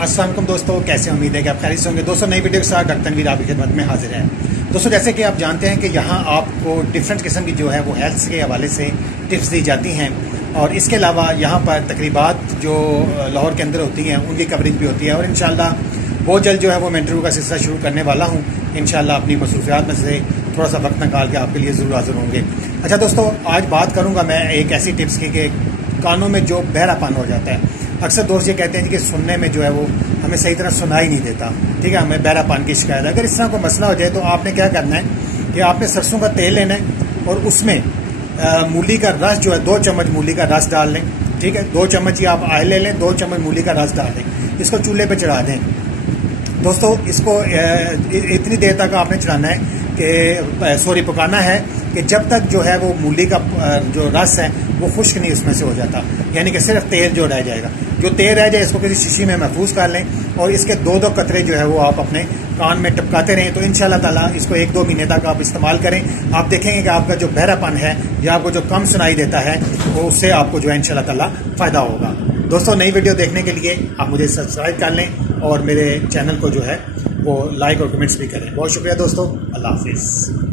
अस्सलाम वालेकुम दोस्तों, कैसे उम्मीद है कि आप खैरियत से होंगे। दोस्तों नई वीडियो के साथ डॉक्टर तनवीर आपकी खिदमत में हाजिर है। दोस्तों जैसे कि आप जानते हैं कि यहाँ आपको डिफरेंट किस्म की जो है वो हेल्थ के हवाले से टिप्स दी जाती हैं और इसके अलावा यहाँ पर तकरीबात जो लाहौर के अंदर होती हैं उनकी कवरेज भी होती है और इंशाल्लाह बहुत जल्द जो है वो मैं इंटरव्यू का सिलसिला शुरू करने वाला हूँ। इंशाल्लाह अपनी मसरूफियात में से थोड़ा सा वक्त निकाल के आपके लिए ज़रूर हाजिर होंगे। अच्छा दोस्तों, आज बात करूँगा मैं एक ऐसी टिप्स की कि कानों में जो बहरापन हो जाता है। अक्सर दोस्त ये कहते हैं कि सुनने में जो है वो हमें सही तरह सुनाई नहीं देता, ठीक है, हमें बहरापन की शिकायत है। अगर इस तरह कोई मसला हो जाए तो आपने क्या करना है कि आपने सरसों का तेल लेना है और उसमें मूली का रस जो है 2 चम्मच मूली का रस डाल लें, ठीक है। 2 चम्मच ही आप ऑयल ले लें, 2 चम्मच मूली का रस डाल दें, इसको चूल्हे पे चढ़ा दें। दोस्तों इसको इतनी देर तक आपने चलाना है कि पकाना है कि जब तक जो है वो मूली का जो रस है वो खुश्क नहीं उसमें से हो जाता, यानी कि सिर्फ तेल जो रह जाएगा। जो तेल रह जाए इसको किसी शीशी में महफूज कर लें और इसके 2-2 कतरे जो है वो आप अपने कान में टपकाते रहें। तो इंशाल्लाह ताला इसको 1-2 महीने तक आप इस्तेमाल करें। आप देखेंगे कि आपका जो बहरापन है या आपको जो कम सुनाई देता है वो उससे आपको जो है इंशाल्लाह ताला फ़ायदा होगा। दोस्तों नई वीडियो देखने के लिए आप मुझे सब्सक्राइब कर लें और मेरे चैनल को जो है वो लाइक और कमेंट्स भी करें। बहुत शुक्रिया दोस्तों, अल्लाह हाफिज़।